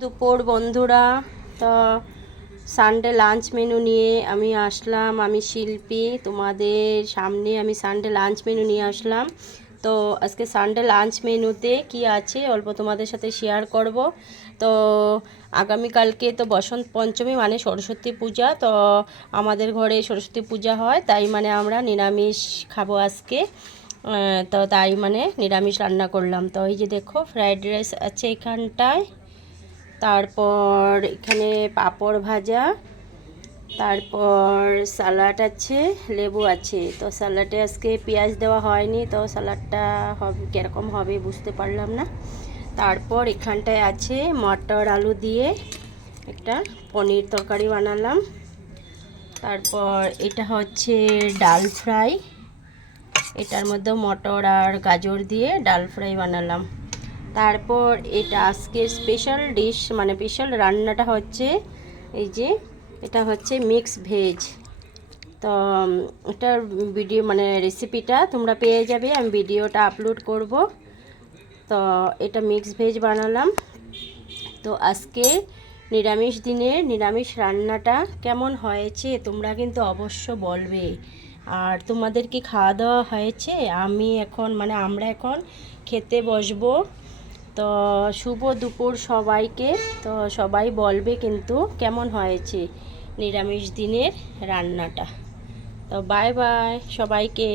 দুপুর বন্ধুরা। তো সানডে লাঞ্চ মেনু নিয়ে আমি আসলাম। আমি শিল্পী, তোমাদের সামনে আমি সানডে লাঞ্চ মেনু নিয়ে আসলাম। তো আজকে সানডে লাঞ্চ মেনুতে কি আছে অল্প তোমাদের সাথে শেয়ার করব। তো আগামীকালকে তো বসন্ত পঞ্চমী মানে সরস্বতী পূজা। তো আমাদের ঘরে সরস্বতী পূজা হয়, তাই মানে আমরা নিরামিষ খাবো আজকে। তো তাই মানে নিরামিষ রান্না করলাম। তো এই যে দেখো ফ্রাইড রাইস আছে এখানটায়, তারপর এখানে পাঁপড় ভাজা, তারপর স্যালাড আছে, লেবু আছে। তো স্যালাডে আজকে পেঁয়াজ দেওয়া হয়নি, তো স্যালাডটা হবে কীরকম হবে বুঝতে পারলাম না। তারপর এখানটায় আছে মটর আলু দিয়ে একটা পনির তরকারি বানালাম। তারপর এটা হচ্ছে ডাল ফ্রাই, এটার মধ্যে মটর আর গাজর দিয়ে ডাল ফ্রাই বানালাম। তারপর এটা আজকে স্পেশাল ডিশ মানে স্পেশাল রান্নাটা হচ্ছে এই যে এটা হচ্ছে মিক্স ভেজ। তো এটার ভিডিও মানে রেসিপিটা তোমরা পেয়ে যাবে, আমি ভিডিওটা আপলোড করব। তো এটা মিক্স ভেজ বানালাম। তো আজকে নিরামিষ দিনে নিরামিষ রান্নাটা কেমন হয়েছে তোমরা কিন্তু অবশ্য বলবে। আর তোমাদের কি খাওয়া দাওয়া হয়েছে? আমরা এখন খেতে বসবো। তো শুভ দুপুর সবাইকে। তো সবাই বলবে কিন্তু কেমন হয়েছে নিরামিষ দিনের রান্নাটা। তো বাই বাই সবাইকে।